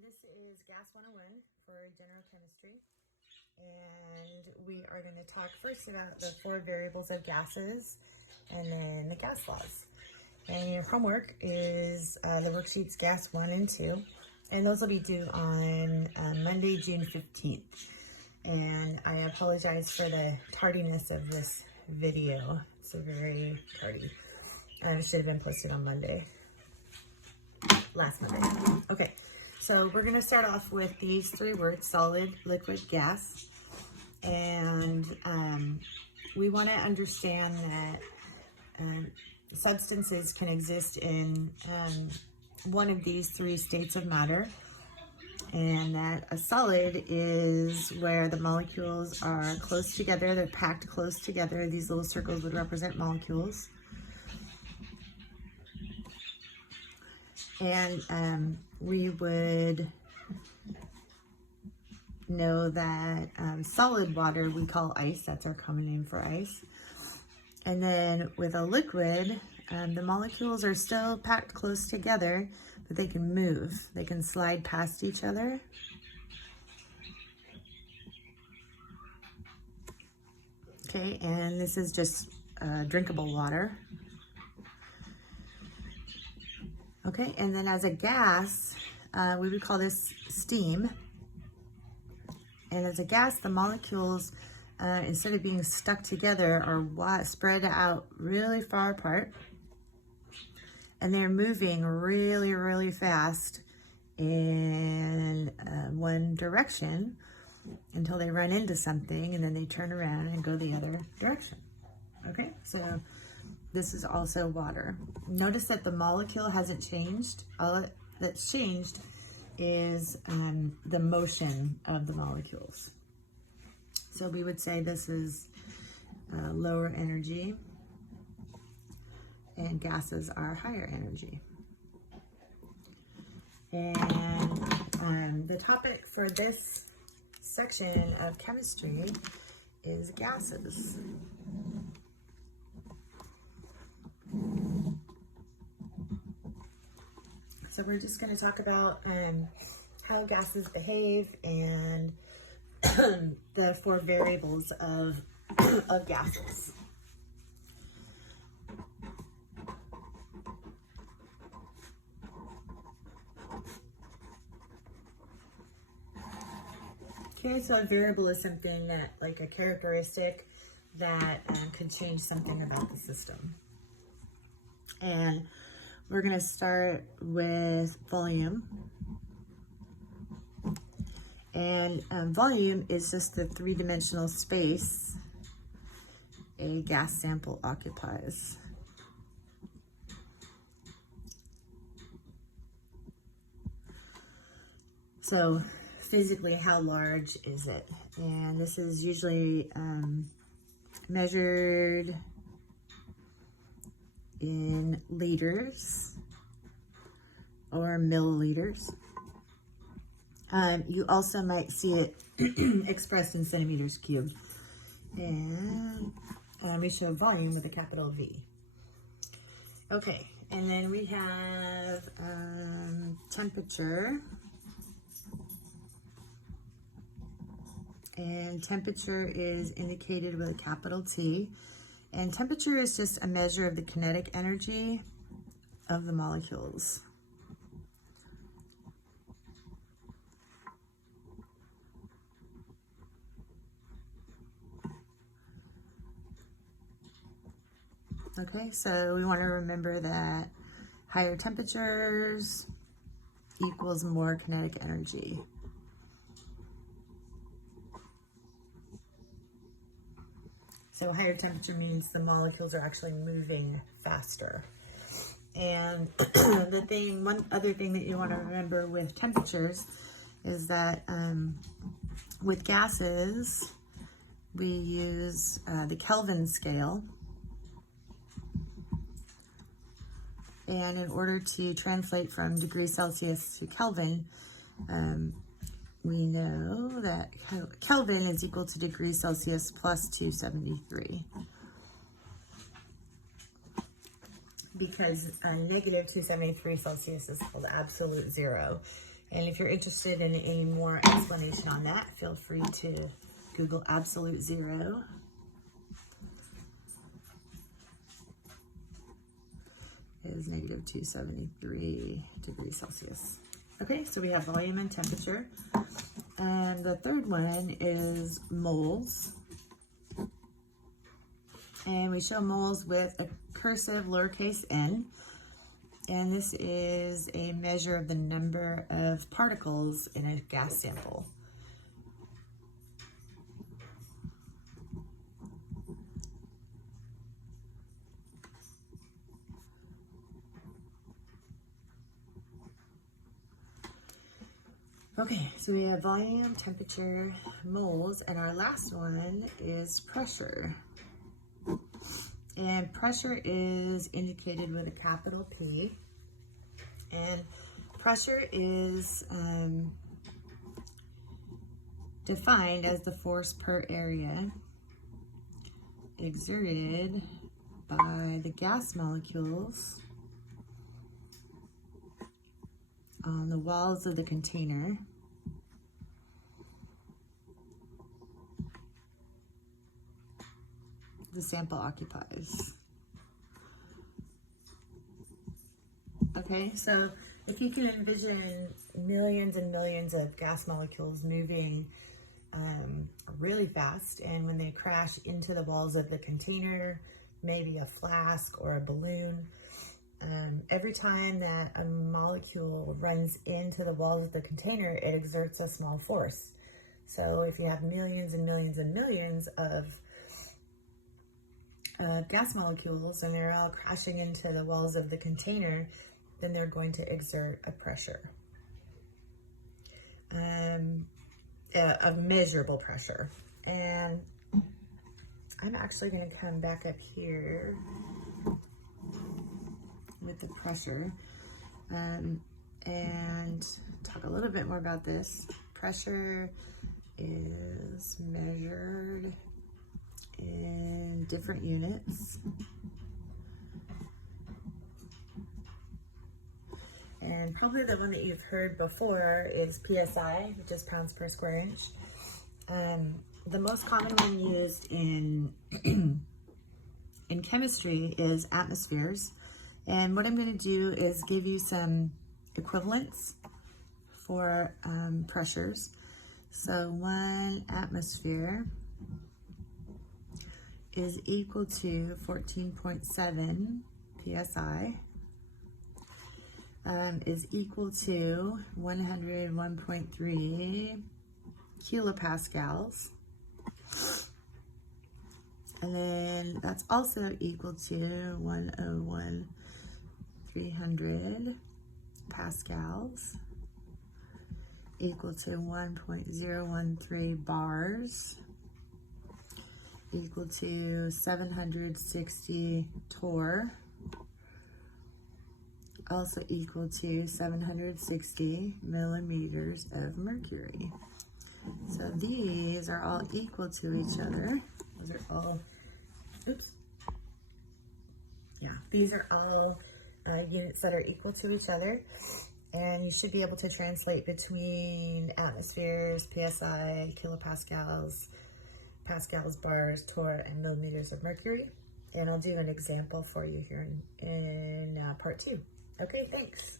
This is Gas 101 for general chemistry, and we are going to talk first about the 4 variables of gases and then the gas laws. And your homework is the worksheets Gas 1 and 2, and those will be due on Monday, June 15th. And I apologize for the tardiness of this video. It's very tardy. It should have been posted on Monday, last Monday. Okay. So we're going to start off with these 3 words: solid, liquid, gas. And we want to understand that substances can exist in one of these 3 states of matter. And that a solid is where the molecules are close together, they're packed close together. These little circles would represent molecules. And we would know that solid water we call ice. That's our common name for ice. And then with a liquid, the molecules are still packed close together, but they can move. They can slide past each other. Okay, and this is just drinkable water. Okay, and then as a gas, we would call this steam. And as a gas, the molecules, instead of being stuck together, are spread out really far apart. And they're moving really, really fast in one direction until they run into something, and then they turn around and go the other direction. Okay, so this is also water. Notice that the molecule hasn't changed. All that's changed is the motion of the molecules. So we would say this is lower energy, and gases are higher energy. And the topic for this section of chemistry is gases. So we're just going to talk about how gases behave and the 4 variables of gases. Okay, so a variable is something that, like a characteristic that could change something about the system. And we're going to start with volume. And volume is just the 3-dimensional space a gas sample occupies. So physically, how large is it? And this is usually measured in liters or milliliters. You also might see it expressed in centimeters cubed. And we show volume with a capital V. Okay, and then we have temperature. And temperature is indicated with a capital T. And temperature is just a measure of the kinetic energy of the molecules. Okay, so we want to remember that higher temperatures equals more kinetic energy. So higher temperature means the molecules are actually moving faster. And one other thing that you want to remember with temperatures is that with gases, we use the Kelvin scale. And in order to translate from degrees Celsius to Kelvin, we know that Kelvin is equal to degrees Celsius plus 273. Because negative 273 Celsius is called absolute zero. And if you're interested in any more explanation on that, feel free to Google absolute zero. Is negative 273 degrees Celsius. Okay, so we have volume and temperature. And the third one is moles. And we show moles with a cursive lowercase n. And this is a measure of the number of particles in a gas sample. Okay, so we have volume, temperature, moles, and our last one is pressure. And pressure is indicated with a capital P. And pressure is defined as the force per area exerted by the gas molecules on the walls of the container the sample occupies. Okay, so if you can envision millions and millions of gas molecules moving really fast, and when they crash into the walls of the container, maybe a flask or a balloon, every time that a molecule runs into the walls of the container, it exerts a small force. So if you have millions and millions and millions of gas molecules and they're all crashing into the walls of the container, then they're going to exert a pressure, a measurable pressure. And I'm actually going to come back up here with the pressure and talk a little bit more about this. Pressure is measured in different units. And probably the one that you've heard before is PSI, which is pounds per square inch. The most common one used in chemistry is atmospheres. And what I'm going to do is give you some equivalents for pressures. So 1 atmosphere is equal to 14.7 psi, is equal to 101.3 kilopascals. And then that's also equal to 101,300 pascals, equal to 1.013 bars, equal to 760 torr, also equal to 760 millimeters of mercury. So these are all equal to each other. Those are all, these are all units that are equal to each other. And you should be able to translate between atmospheres, PSI, kilopascals, pascals, bars, torr, and millimeters of mercury. And I'll do an example for you here in part 2. Okay, thanks.